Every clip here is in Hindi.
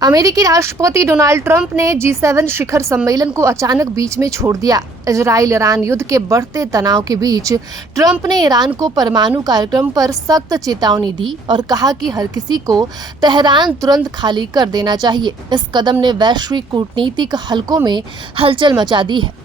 अमेरिकी राष्ट्रपति डोनाल्ड ट्रंप ने G7 शिखर सम्मेलन को अचानक बीच में छोड़ दिया। इजराइल ईरान युद्ध के बढ़ते तनाव के बीच ट्रंप ने ईरान को परमाणु कार्यक्रम पर सख्त चेतावनी दी और कहा कि हर किसी को तेहरान तुरंत खाली कर देना चाहिए। इस कदम ने वैश्विक कूटनीतिक हलकों में हलचल मचा दी है।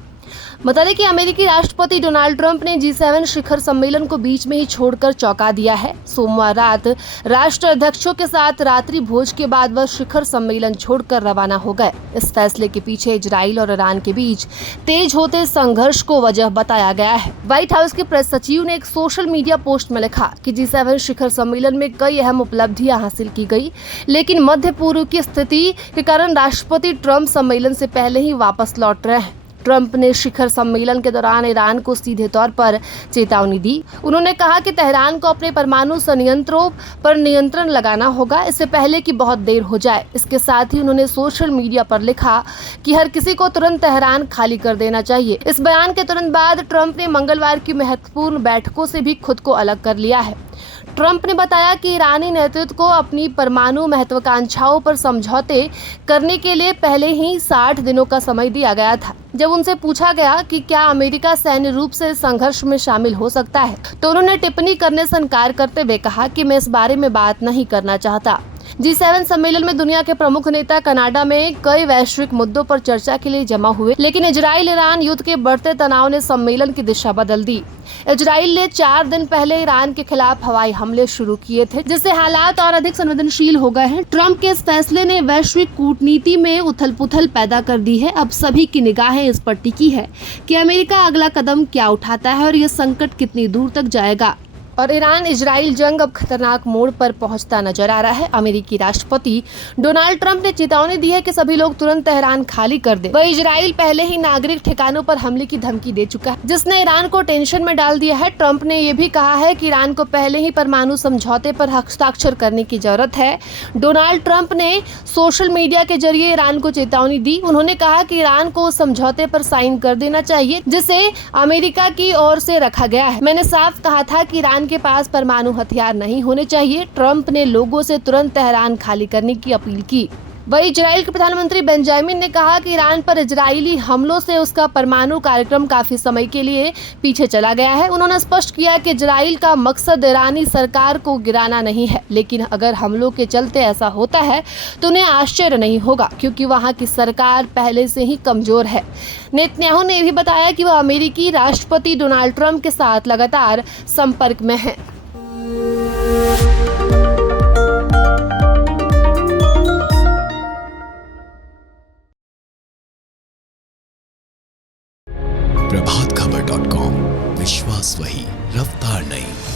बता दें कि अमेरिकी राष्ट्रपति डोनाल्ड ट्रंप ने G7 शिखर सम्मेलन को बीच में ही छोड़कर चौंका दिया है। सोमवार रात राष्ट्र अध्यक्षों के साथ रात्रि भोज के बाद वह शिखर सम्मेलन छोड़कर रवाना हो गए। इस फैसले के पीछे इजराइल और ईरान के बीच तेज होते संघर्ष को वजह बताया गया है। व्हाइट हाउस के प्रेस सचिव ने एक सोशल मीडिया पोस्ट में लिखा कि G7 शिखर सम्मेलन में कई अहम उपलब्धियां हासिल की गई, लेकिन मध्य पूर्व की स्थिति के कारण राष्ट्रपति ट्रंप सम्मेलन से पहले ही वापस लौट रहे हैं। ट्रंप ने शिखर सम्मेलन के दौरान ईरान को सीधे तौर पर चेतावनी दी। उन्होंने कहा कि तेहरान को अपने परमाणु संयंत्रों पर नियंत्रण लगाना होगा, इससे पहले कि बहुत देर हो जाए। इसके साथ ही उन्होंने सोशल मीडिया पर लिखा कि हर किसी को तुरंत तेहरान खाली कर देना चाहिए। इस बयान के तुरंत बाद ट्रंप ने मंगलवार की महत्वपूर्ण बैठकों से भी खुद को अलग कर लिया है। ट्रंप ने बताया कि ईरानी नेतृत्व को अपनी परमाणु महत्वाकांक्षाओं पर समझौते करने के लिए पहले ही 60 दिनों का समय दिया गया था। जब उनसे पूछा गया कि क्या अमेरिका सैन्य रूप से संघर्ष में शामिल हो सकता है, तो उन्होंने टिप्पणी करने से इनकार करते हुए कहा कि मैं इस बारे में बात नहीं करना चाहता। G7 सम्मेलन में दुनिया के प्रमुख नेता कनाडा में कई वैश्विक मुद्दों पर चर्चा के लिए जमा हुए, लेकिन इजराइल ईरान युद्ध के बढ़ते तनाव ने सम्मेलन की दिशा बदल दी। इजराइल ने 4 दिन पहले ईरान के खिलाफ हवाई हमले शुरू किए थे, जिससे हालात और अधिक संवेदनशील हो गए हैं। ट्रंप के इस फैसले ने वैश्विक कूटनीति में उथल-पुथल पैदा कर दी है। अब सभी की निगाहें इस पर टिकी है कि अमेरिका अगला कदम क्या उठाता है और यह संकट कितनी दूर तक जाएगा। और ईरान इजराइल जंग अब खतरनाक मोड़ पर पहुंचता नजर आ रहा है। अमेरिकी राष्ट्रपति डोनाल्ड ट्रंप ने चेतावनी दी है कि सभी लोग तुरंत तेहरान खाली कर दें। वह इजराइल पहले ही नागरिक ठिकानों पर हमले की धमकी दे चुका है, जिसने ईरान को टेंशन में डाल दिया है। ट्रंप ने यह भी कहा है कि ईरान को पहले ही परमाणु समझौते पर हस्ताक्षर करने की जरूरत है। डोनाल्ड ट्रंप ने सोशल मीडिया के जरिए ईरान को चेतावनी दी। उन्होंने कहा कि ईरान को उस समझौते पर साइन कर देना चाहिए जिसे अमेरिका की ओर से रखा गया है। मैंने साफ कहा था कि ईरान के पास परमाणु हथियार नहीं होने चाहिए। ट्रंप ने लोगों से तुरंत तेहरान खाली करने की अपील की। वही इजराइल के प्रधानमंत्री बेंजामिन ने कहा कि ईरान पर इजरायली हमलों से उसका परमाणु कार्यक्रम काफी समय के लिए पीछे चला गया है। उन्होंने स्पष्ट किया कि इजराइल का मकसद ईरानी सरकार को गिराना नहीं है, लेकिन अगर हमलों के चलते ऐसा होता है तो उन्हें आश्चर्य नहीं होगा, क्योंकि वहां की सरकार पहले से ही कमजोर है। नेतन्याहू ने भी बताया कि वह अमेरिकी राष्ट्रपति डोनाल्ड ट्रंप के साथ लगातार संपर्क में है। प्रभातखबर.com, विश्वास वही, रफ्तार नहीं।